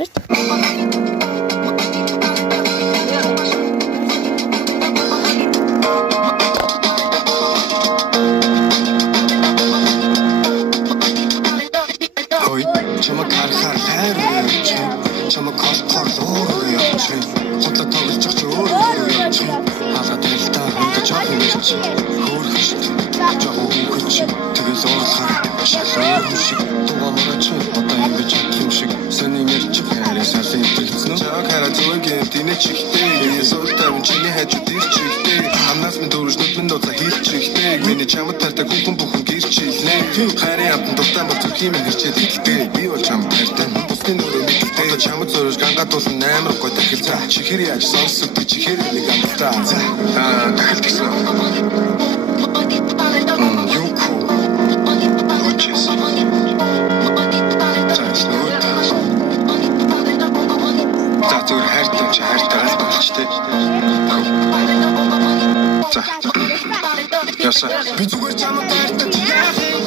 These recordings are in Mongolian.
хурд. Чамаг харахаар хайр өгч, чамаг холхоор луур явж, хотлоо тоглож ч өөр явж, хаалга дэлтаа хөнгөж авах юм чи, хөөрхөж, жоо хөнгөж, тэгэл уурлахаар шалаа шиг дугаамарч, одоо ингэж юм шиг, сони нэрч хайрсаа сэтгцэн. Чаг хараа зүгийн тэнэ чихтэй, суултаа чиний хаж дэрчихтэй, хамнаас минь дөрөж нүдэн дууцаа хийчихтэй, миний чамд тартай хүн бүхэн гэрчихлээ. Хайрын амтан дуртай бол зүгийн минь хэрчээд хэлдэг. Би бол чамд тартай, бусдын өөрөө мэддэг. Одоо чамд зөрөж гангаадуулсан амар гой дахил за. Чихэр яаж сонсогдож чихэр нэг амтаа. Дахил гэсэн. Зүгээр хайртай чи хайртайгаас болчтой. За. Яса. Би зүгээр чамд хайртай чи яах юм?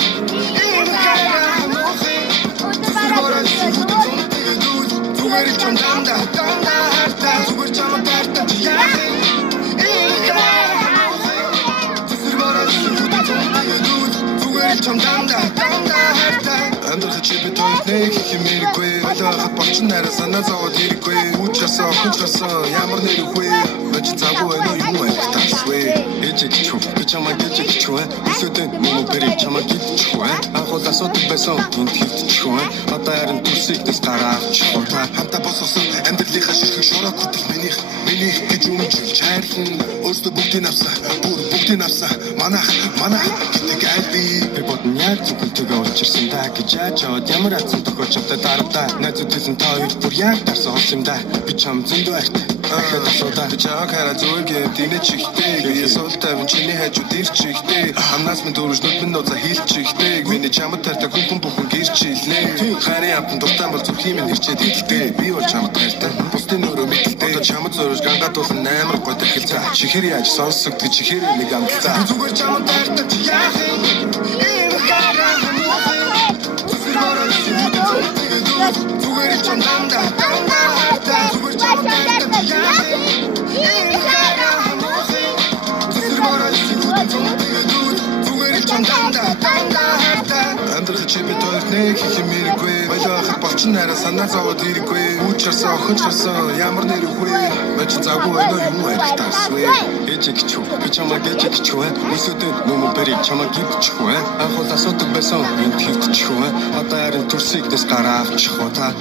Зүгээр чамдаа хайртай зүгээр чамд хайртай чи яах юм? Зүгээр чамдаа хайртай Андрах чи би тойтныг химэргүй Ойлоход болчин нараа санаа зовоод ирэхгүй Үчасаа хүчрасаа ямар нэргүй Бач загуу энэ юм айтасвэ Эжиг чүү би чамаа гэж чүү Өсөдөн мөн бэрэг чамаа гэж чүү Анхуул асуудаг байсан энд хэвч чүү Одоо харин төсийг дэс гараач Хамта бососон амьдралынхаа ширхэг шороо гутал минийх гэж өмжилж хайрлан Өөртөө бүгдийг авсан бүр бүгдийг авсан манах гэдэг альби би бодон яг зүгтөөгөө учирсан да гэж яачаад ямар атсан тохиолч автай дарамтаа найзуудын та хоёр бүр яг дарсан болсон юм да би чам зөндөө хайртай дахиад асуудаа би чааг хараа зүгийн тэнэ чихтэй суултаа чиний хажууд ирчихтэй хамнаас минь дөрөж нүд минь нууцаа хийлчихтэй миний чамд тартай хүн бүхэн гэрчлээ хайрын амтан дуртай бол зүрхийн минь ирчээд хэлдэг би бол чамд хайртай бусдын өөрөө мэддэг одоо чамд зөрөж гангаадуулсан амар гой дахил за чихэр яаж сонсогдож чихэр нэг амтаа би зүгээр чамд хайртай чи яах юм зүгээр чамдаа хайртай зүгээр чамд хайртай чи яах юм Андрах чи би тойтныг химэргүй Ойлоход болчин нараа санаа зовоод ирэхгүй Үчасаа охинчрасаа ямар нэргүй Бач загуу энэ юм айтасвэ Эжиг чүү би чамаа гэж чүү Өсөдөн мөн бэрэг чамаа гиб чүү Анхуул асуудаг байсан энд хэвч чүү Одоо харин төрсийг дэс гараач хоо та